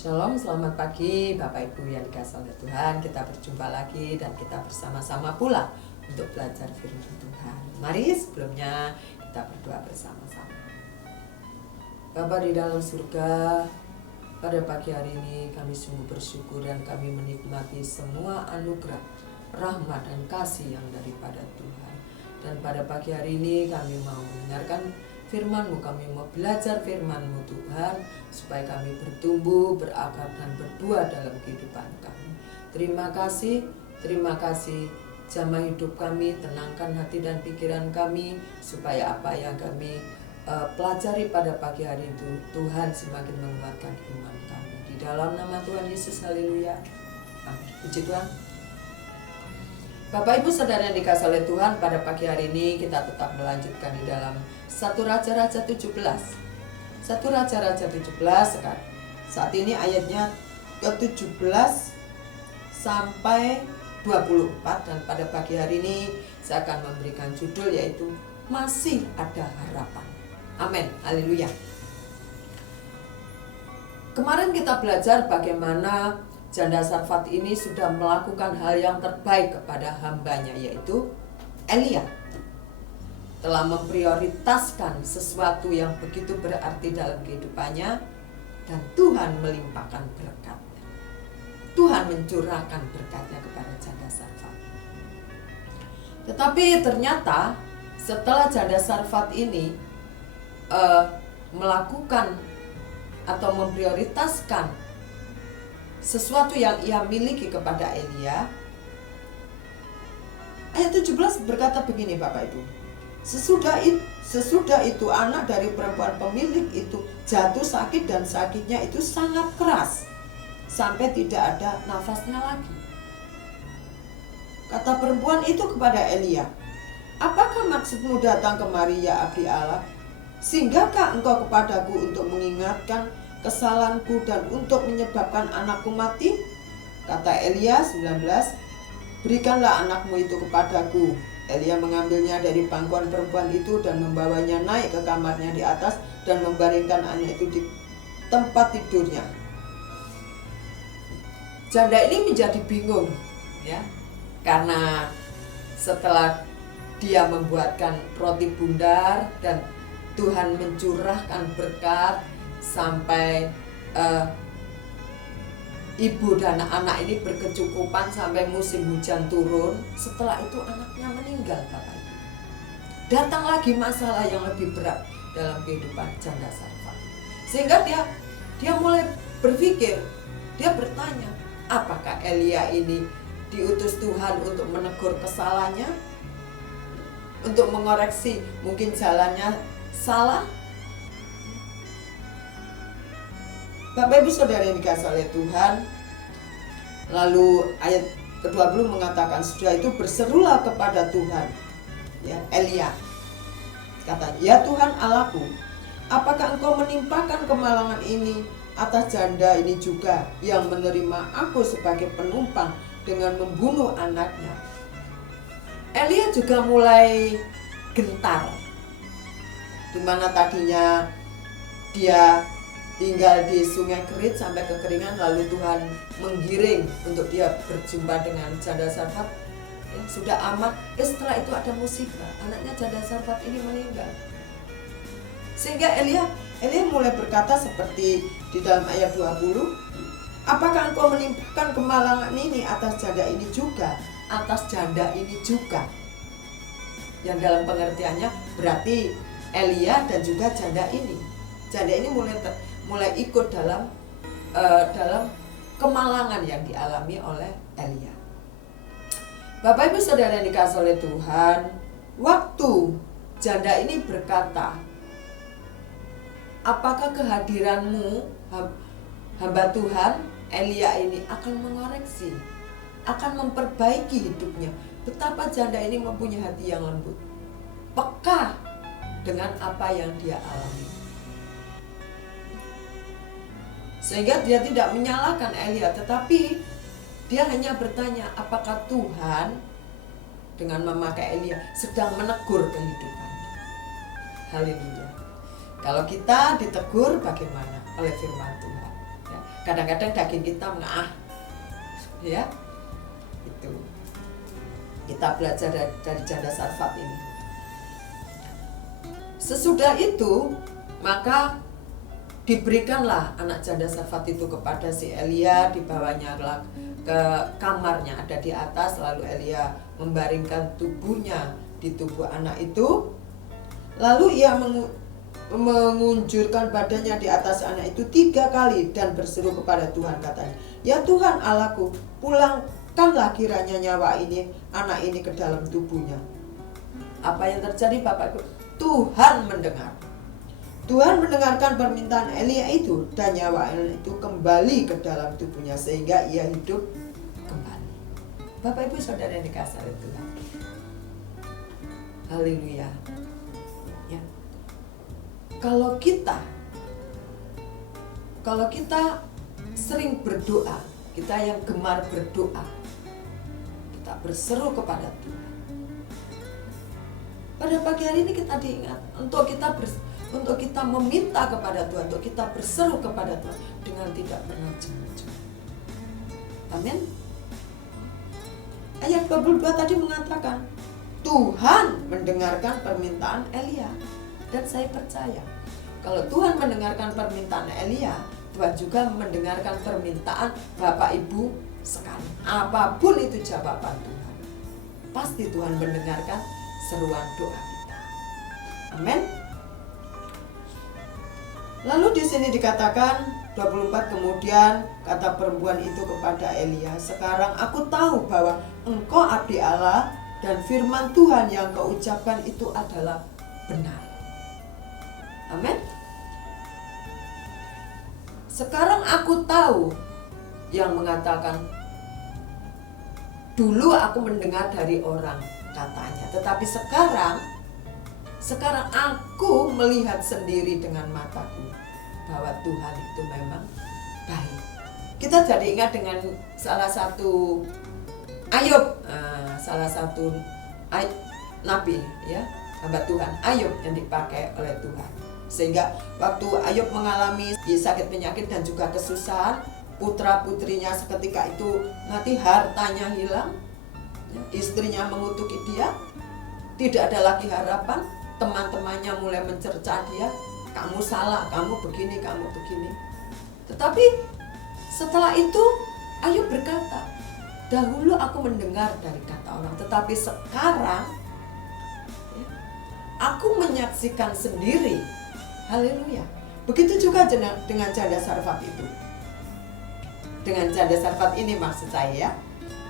Shalom, selamat pagi Bapak Ibu yang dikasihi oleh Tuhan. Kita berjumpa lagi dan kita bersama-sama pula untuk belajar firman Tuhan. Mari sebelumnya kita berdoa bersama-sama. Bapa di dalam surga, pada pagi hari ini kami sungguh bersyukur dan kami menikmati semua anugerah, rahmat dan kasih yang daripada Tuhan. Dan pada pagi hari ini kami mau mendengarkan firman-Mu, kami mau belajar firman-Mu Tuhan, supaya kami bertumbuh, berakar dan berbuah dalam kehidupan kami. Terima kasih, jamah hidup kami, tenangkan hati dan pikiran kami, supaya apa yang kami pelajari pada pagi hari itu, Tuhan semakin menguatkan iman kami. Di dalam nama Tuhan Yesus, haleluya. Amin. Puji Tuhan. Bapak Ibu Saudara yang dikasihi oleh Tuhan, pada pagi hari ini kita tetap melanjutkan di dalam 1 Raja-Raja 17. 1 Raja-Raja 17 sekarang. Saat ini ayatnya ke-17 sampai 24, dan pada pagi hari ini saya akan memberikan judul yaitu Masih Ada Harapan. Amin. Haleluya. Kemarin kita belajar bagaimana janda Sarfat ini sudah melakukan hal yang terbaik kepada hambanya, yaitu Elia. Telah memprioritaskan sesuatu yang begitu berarti dalam kehidupannya, dan Tuhan melimpahkan berkatnya. Tuhan mencurahkan berkatnya kepada janda Sarfat. Tetapi ternyata setelah janda Sarfat ini melakukan atau memprioritaskan sesuatu yang ia miliki kepada Elia, ayat 17 berkata begini Bapak Ibu. Sesudah itu anak dari perempuan pemilik itu jatuh sakit, dan sakitnya itu sangat keras sampai tidak ada nafasnya lagi. Kata perempuan itu kepada Elia, "Apakah maksudmu datang kemari ya abdi Allah? Singgahkah engkau kepadaku untuk mengingatkan kesalahanku dan untuk menyebabkan anakku mati?" Kata Elia 19, "Berikanlah anakmu itu kepadaku." Elia mengambilnya dari pangkuan perempuan itu dan membawanya naik ke kamarnya di atas dan membaringkan anak itu di tempat tidurnya. Janda ini menjadi bingung, ya, karena setelah dia membuatkan roti bundar dan Tuhan mencurahkan berkat sampai ibu dan anak ini berkecukupan sampai musim hujan turun. Setelah itu anaknya meninggal Bapak Ibu. Datang lagi masalah yang lebih berat dalam kehidupan janda Sarfat. Sehingga dia mulai berpikir, dia bertanya, apakah Elia ini diutus Tuhan untuk menegur kesalahannya, untuk mengoreksi mungkin jalannya salah? Bapak Ibu Saudara yang dikasihi oleh Tuhan, lalu ayat ke-20 mengatakan, sudah itu berserulah kepada Tuhan, ya, Elia. Katanya, "Ya Tuhan Allahku, apakah engkau menimpakan kemalangan ini atas janda ini juga yang menerima aku sebagai penumpang dengan membunuh anaknya?" Elia juga mulai gentar. Dimana tadinya dia tinggal di Sungai Kerit sampai kekeringan, lalu Tuhan menggiring untuk dia berjumpa dengan janda Sarfat, ya, sudah aman. Setelah itu ada musibah, anaknya janda Sarfat ini meninggal. Sehingga Elia mulai berkata seperti di dalam ayat 20, "Apakah engkau menimpakan kemalangan ini atas janda ini juga?" Atas janda ini juga, yang dalam pengertiannya berarti Elia dan juga janda ini. Janda ini mulai ikut dalam kemalangan yang dialami oleh Elia. Bapak Ibu Saudara yang dikasihi oleh Tuhan, waktu janda ini berkata, "Apakah kehadiranmu, hamba Tuhan Elia ini akan mengoreksi, akan memperbaiki hidupnya?" Betapa janda ini mempunyai hati yang lembut, peka dengan apa yang dia alami. Sehingga dia tidak menyalahkan Elia, tetapi dia hanya bertanya, apakah Tuhan dengan memakai Elia sedang menegur kehidupan. Haleluya. Kalau kita ditegur bagaimana? Oleh firman Tuhan. Ya. kadang-kadang daging kita ya. Itu kita belajar dari janda Sarfat ini. Sesudah itu maka diberikanlah anak janda Sarfat itu kepada si Elia, dibawanya ke kamarnya, ada di atas, lalu Elia membaringkan tubuhnya di tubuh anak itu, lalu ia mengunjurkan badannya di atas anak itu 3 kali dan berseru kepada Tuhan, katanya, ya Tuhan Allahku, pulangkanlah kiranya nyawa anak ini ke dalam tubuhnya. Apa yang terjadi Bapak Ibu? Tuhan mendengar. Tuhan mendengarkan permintaan Elia itu dan nyawa Elia itu kembali ke dalam tubuhnya sehingga ia hidup kembali. Bapak Ibu Saudara yang dikasihi oleh Tuhan. Haleluya. Ya. Kalau kita sering berdoa, kita yang gemar berdoa, kita berseru kepada Tuhan. Pada pagi hari ini kita diingat untuk kita meminta kepada Tuhan, untuk kita berseru kepada Tuhan dengan tidak pernah cuma-cuma. Amin. Ayat 22 tadi mengatakan Tuhan mendengarkan permintaan Elia, dan saya percaya kalau Tuhan mendengarkan permintaan Elia, Tuhan juga mendengarkan permintaan Bapak Ibu sekalian. Apapun itu jawaban Tuhan, pasti Tuhan mendengarkan seruan doa kita. Amin. Lalu di sini dikatakan 24, kemudian kata perempuan itu kepada Elia, sekarang aku tahu bahwa engkau abdi Allah dan firman Tuhan yang kau ucapkan itu adalah benar. Amin. Sekarang aku tahu, yang mengatakan dulu aku mendengar dari orang katanya, tetapi sekarang aku melihat sendiri dengan mataku bahwa Tuhan itu memang baik. Kita jadi ingat dengan salah satu Ayub, salah satu nabi, ya, hamba Tuhan Ayub yang dipakai oleh Tuhan. Sehingga waktu Ayub mengalami sakit penyakit dan juga kesusahan, putra-putrinya seketika itu nanti hartanya hilang, istrinya mengutuki dia, tidak ada lagi harapan. Teman-temannya mulai mencerca dia, kamu salah, kamu begini, kamu begini. Tetapi setelah itu Ayub berkata, dahulu aku mendengar dari kata orang, tetapi sekarang aku menyaksikan sendiri. Haleluya. Begitu juga dengan janda Sarfat itu. Dengan janda Sarfat ini maksud saya, ya,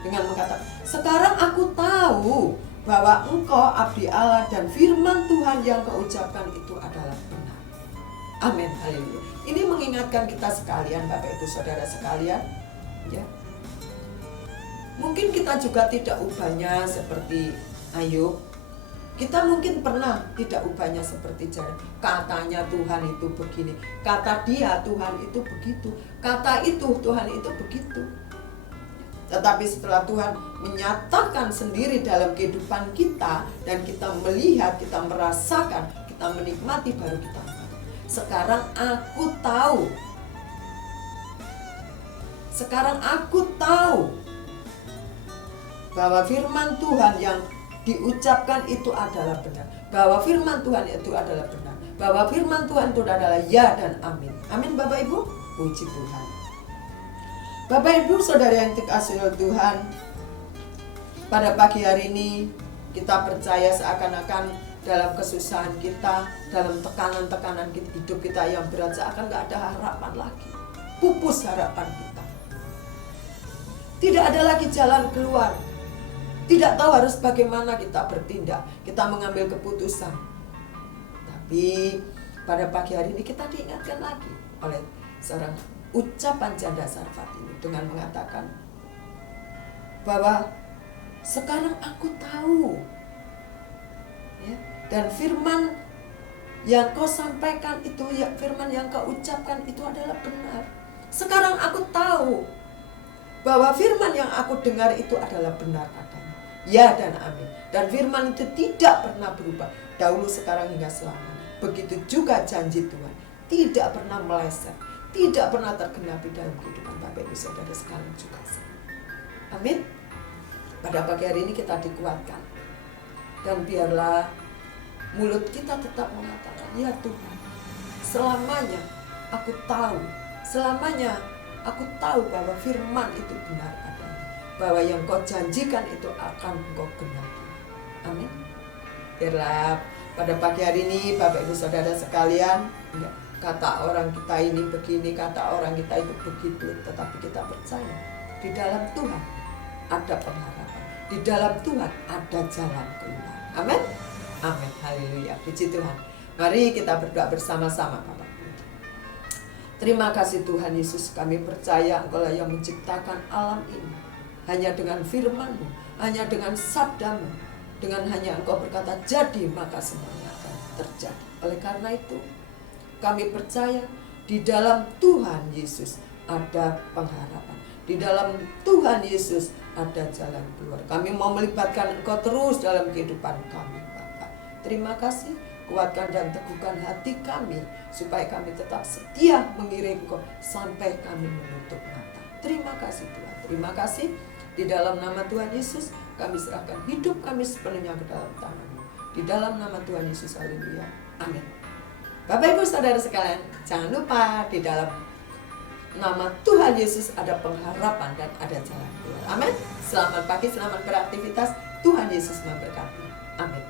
dengan mengatakan, sekarang aku tahu bahwa engkau abdi Allah dan firman Tuhan yang kau ucapkan itu adalah benar. Amin. Haleluya. Ini mengingatkan kita sekalian, Bapak Ibu Saudara sekalian, ya. Mungkin kita juga tidak ubahnya seperti Ayub. Kita mungkin pernah tidak ubahnya seperti janda. Katanya Tuhan itu begini, kata dia Tuhan itu begitu, kata itu Tuhan itu begitu. Tetapi setelah Tuhan menyatakan sendiri dalam kehidupan kita, dan kita melihat, kita merasakan, kita menikmati, baru kita mengatakan, sekarang aku tahu bahwa firman Tuhan yang diucapkan itu adalah benar, bahwa firman Tuhan itu adalah benar, bahwa firman Tuhan itu adalah ya dan amin. Amin Bapak Ibu, puji Tuhan. Bapak Ibu Saudara yang dikasihi oleh Tuhan, pada pagi hari ini kita percaya seakan-akan dalam kesusahan kita, dalam tekanan-tekanan hidup kita yang berat, seakan gak ada harapan lagi. Pupus harapan kita. Tidak ada lagi jalan keluar. Tidak tahu harus bagaimana kita bertindak, kita mengambil keputusan. Tapi pada pagi hari ini kita diingatkan lagi oleh seorang ucapan janda Sarfat ini dengan mengatakan bahwa sekarang aku tahu, ya, dan firman yang kau sampaikan itu, ya, firman yang kau ucapkan itu adalah benar. Sekarang aku tahu bahwa firman yang aku dengar itu adalah benar adanya, ya dan amin. Dan firman itu tidak pernah berubah, dahulu, sekarang, hingga selamanya. Begitu juga janji Tuhan tidak pernah meleset, tidak pernah tergenapi dalam kehidupan Bapak Ibu Saudara sekalian juga. Amin. Pada pagi hari ini kita dikuatkan, dan biarlah mulut kita tetap mengatakan, ya Tuhan, selamanya aku tahu, selamanya aku tahu bahwa firman itu benar adanya, bahwa yang kau janjikan itu akan kau genapi. Amin. Biarlah pada pagi hari ini Bapak Ibu Saudara sekalian, kata orang kita ini begini, kata orang kita itu begitu, tetapi kita percaya di dalam Tuhan ada pengharapan, di dalam Tuhan ada jalan keluar. Amin. Amin. Haleluya. Puji Tuhan. Mari kita berdoa bersama-sama Bapak. Terima kasih Tuhan Yesus, kami percaya Engkau lah yang menciptakan alam ini. Hanya dengan firman-Mu, hanya dengan sabda-Mu, dengan hanya Engkau berkata jadi, maka semuanya akan terjadi. Oleh karena itu, kami percaya di dalam Tuhan Yesus ada pengharapan. Di dalam Tuhan Yesus ada jalan keluar. Kami mau melibatkan Engkau terus dalam kehidupan kami, Bapak. Terima kasih, kuatkan dan teguhkan hati kami, supaya kami tetap setia mengiring Engkau sampai kami menutup mata. Terima kasih Tuhan. Terima kasih. Di dalam nama Tuhan Yesus, kami serahkan hidup kami sepenuhnya ke dalam tangan-Mu. Di dalam nama Tuhan Yesus, haleluya. Amin. Bapak Ibu Saudara sekalian, jangan lupa di dalam nama Tuhan Yesus ada pengharapan dan ada jalan keluar. Amin. Selamat pagi, selamat beraktivitas. Tuhan Yesus memberkati. Amin.